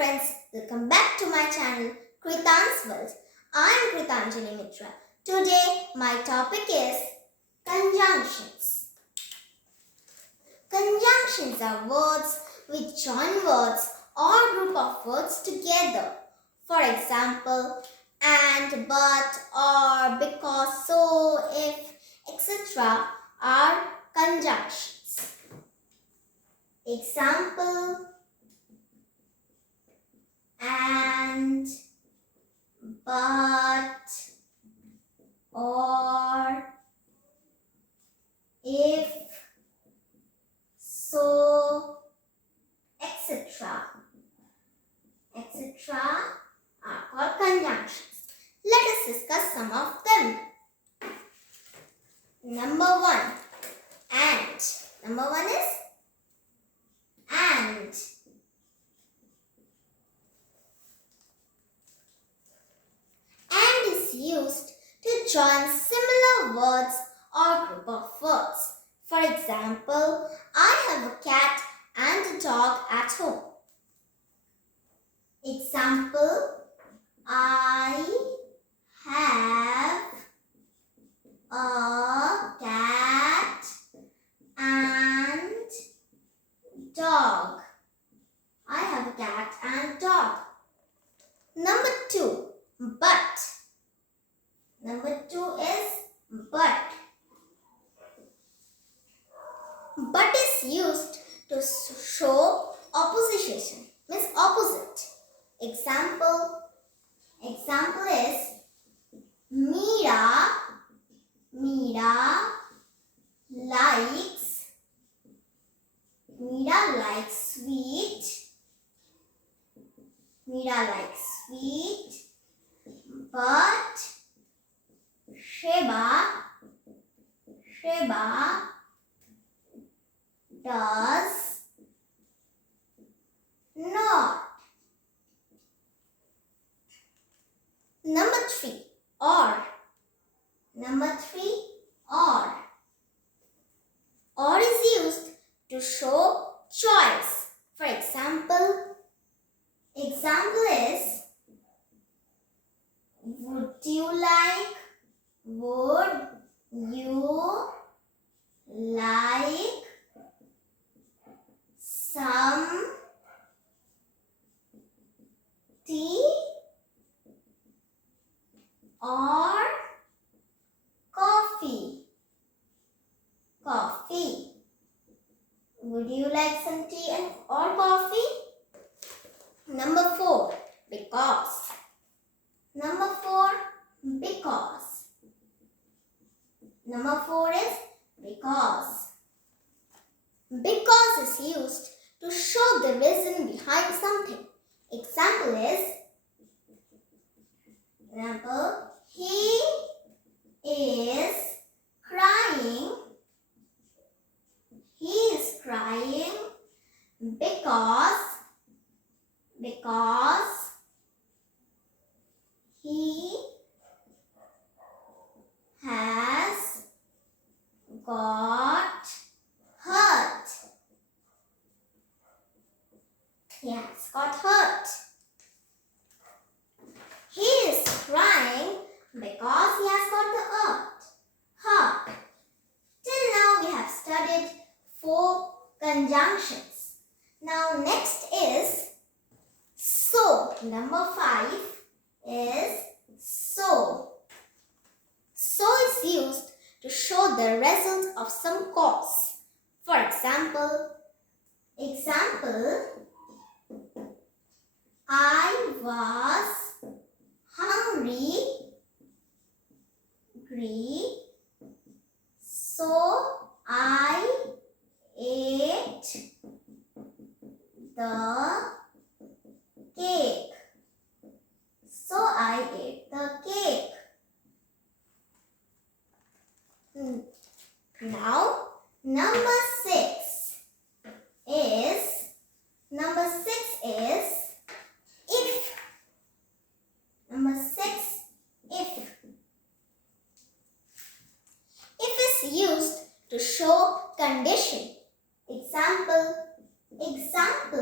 friends, welcome back to my channel Kritanjali. I am Kritanjali. Today my topic is conjunctions. Conjunctions are words which join words or group of words together. For example, and, but, or, because, so, if, etc. are conjunctions. Example: and, but, or, if, so, etc. are called conjunctions. Let us discuss some of them. Number 1, and. Number 1 is and. And is used to join similar words or group of words. For example, I have a cat and a dog at home. Example: I have a cat and dog. I have a cat and dog. Number 2, but. Number 2 is but. But is used to show opposition, means opposite. Example is Meera likes sweet. Meera likes sweet, but Sheba does not. Number 3, or. Number 3, or. Or is used to show choice. For example is would you like some tea or coffee? Would you like some tea or coffee? Number 4, because. Number 4, because. Number 4 is because. Because is used to show the reason behind something. Example is, he is crying. He is crying because he has got hurt. He has got hurt. He is crying because he has got the hurt. Till now we have studied 4 conjunctions. Now next is so. Number 5 is so. So is used to show the result of some cause. For example, I was hungry, so I ate the cake. Now, number 6 is if. Number 6, if. If is used to show condition. Example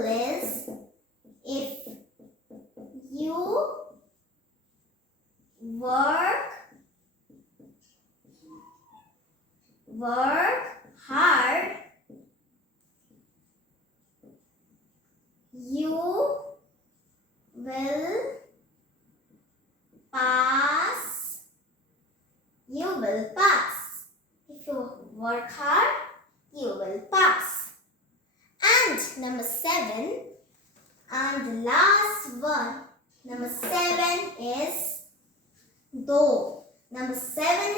is, if work, work hard, you will pass, you will pass. If you work hard, you will pass. And number 7, and the last one, number 7 is though. Number 7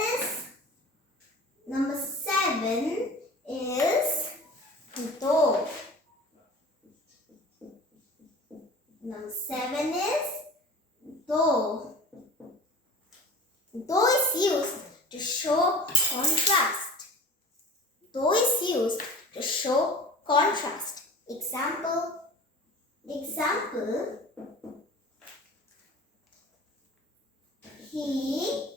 is though. Number 7 is though. Though is used to show contrast. Though is used to show contrast. Example. He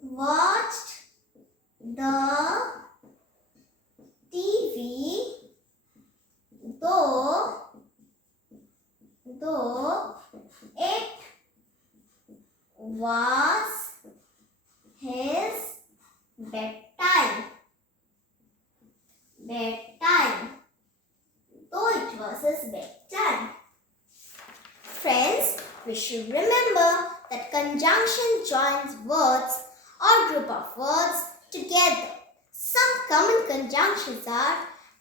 watched the TV though it was his bedtime. Though it was his bedtime. Friends, we should remember that conjunction joins words or group of words together. Some common conjunctions are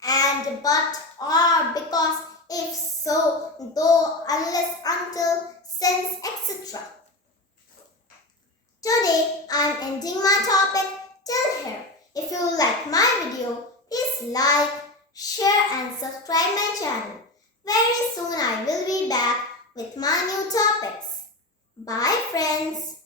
and, but, or, because, if, so, though, unless, until, since, etc. Today, I am ending my topic till here. If you like my video, please like, share and subscribe my channel. Very soon I will be back with my new topics. Bye friends.